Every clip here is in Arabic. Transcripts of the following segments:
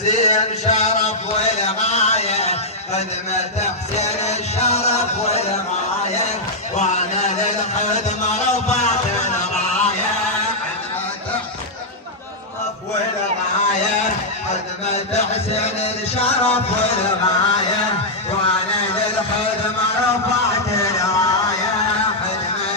حسين شرف والغاية، خدمة حسين الشرف والغاية، وانا للخدمة رفعت الراية. خدمة حسين الشرف والغاية، وانا للخدمة رفعت الراية. خدمة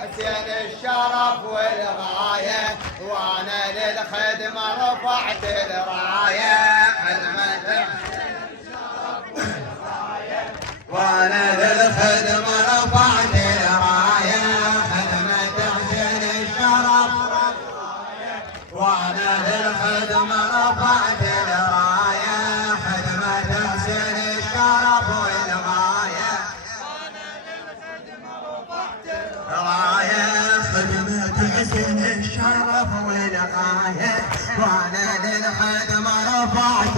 حسين الشرف والغاية، وانا للخدمة رفعت الراية. خدمة حسين الشرف والغاية، وانا للخدمة رفعت الراية. خدمة حسين الشرف والغاية، وانا للخدمة رفعت الراية. خدمة حسين الشرف والغاية، خدمة حسين الشرف والغاية، وانا للخدمة رفعت.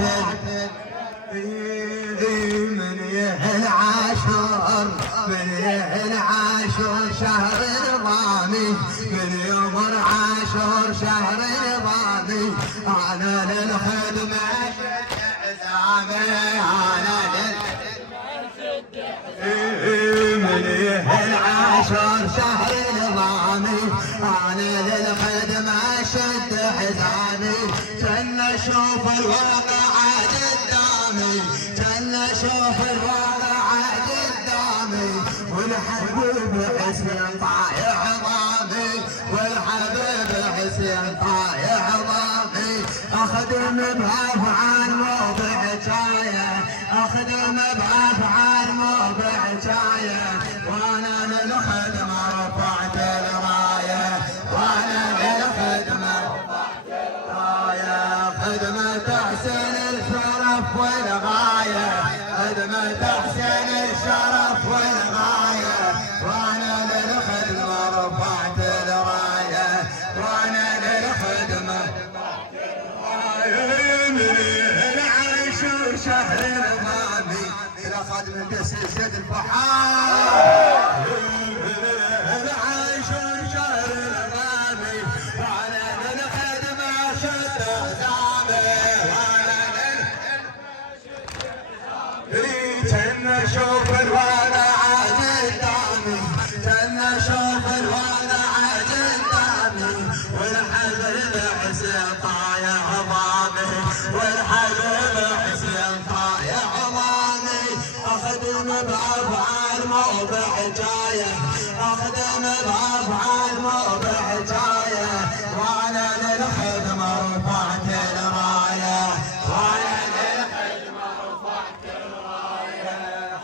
من العاشور شهر رمضاني، من يوم العاشور شهر رمضاني، انا للخدمة شد عزامي. انا من العاشور شهر رمضاني، انا للخدمة شد حزامي. جل اشوف الواقع قدامي، جل اشوف الواقع قدامي، والحبيب حسين طايح ضامي، والحبيب حسين طايح ضامي. اخدم بافعال مو بحكايه، اخدم بافعال مو بحكايه، وانا للخدمه رفعت الرايه، وانا للخدمه رفعت الرايه. خدمة حسين الشرف والغايه، خدمة حسين الشرف والغايه، وانا للخدمه رفعت الرايه، وانا للخدمه رفعت الرايه. من العاشور شهر رمضاني، الى خادم القسيس زيد الفحام. العاشور شهر رمضاني، وانا للخدمه شد حزامي، وانا جنة شوف الوضع قدامي، جنة شوف الوضع قدامي، والحبيب حسين طايح ضامي، والحبيب حسين طايح ضامي. اخدم بافعال مو بحكايه، اخدم بافعال مو بحكايه، وانا للخدمه رفعت الرايه، وانا للخدمه رفعت الرايه.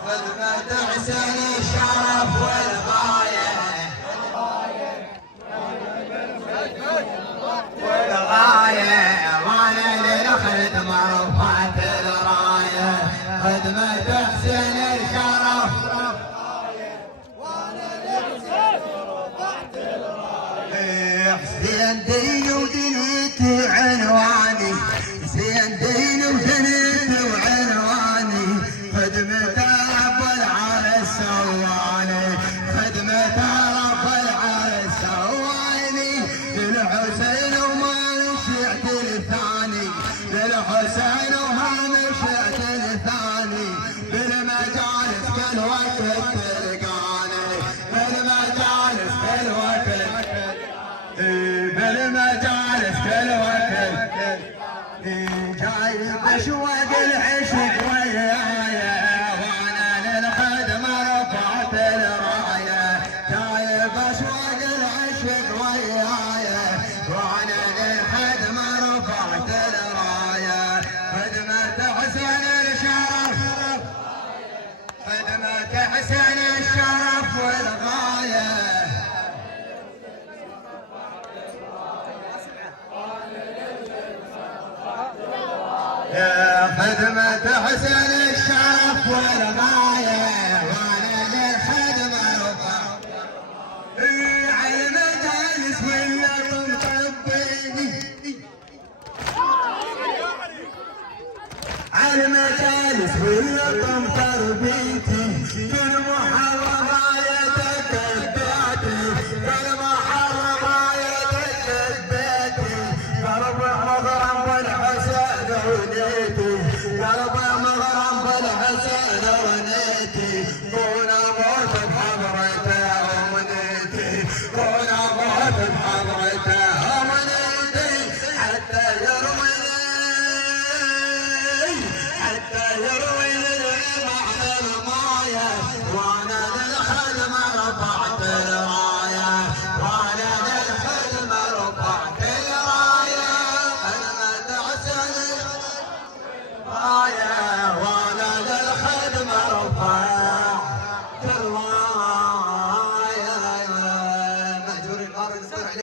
خدمة حسين الشرف والغايه، والغايه، وانا للخدمه رفعت الرايه. خدمة حسين الشرف، حسين دين ودنيتي وعنواني، حسين دين ودنيتي وعنواني. خدمة رب العرس سواني، خدمة رب العرس سواني. للحسين وما مشيت الثاني، للحسين وما مشيت الثاني. بالمجالس كل وقت تلقاني، بالمجالس كل وقت، بالمجالس كل وقت. جايب اشواق العشق ويايا، وانا للخدمه رفعت الرايه. جايب اشواق العشق ويايا، وانا للخدمه رفعت الرايه. خدمة حسين الشرف، خدمة حسين الشرف والغايه. خدمة حسين الشرف والغاية، وانا للخدمة رفعت. على المجالس ولا مطبيني، على المجالس ولا مطربيتي.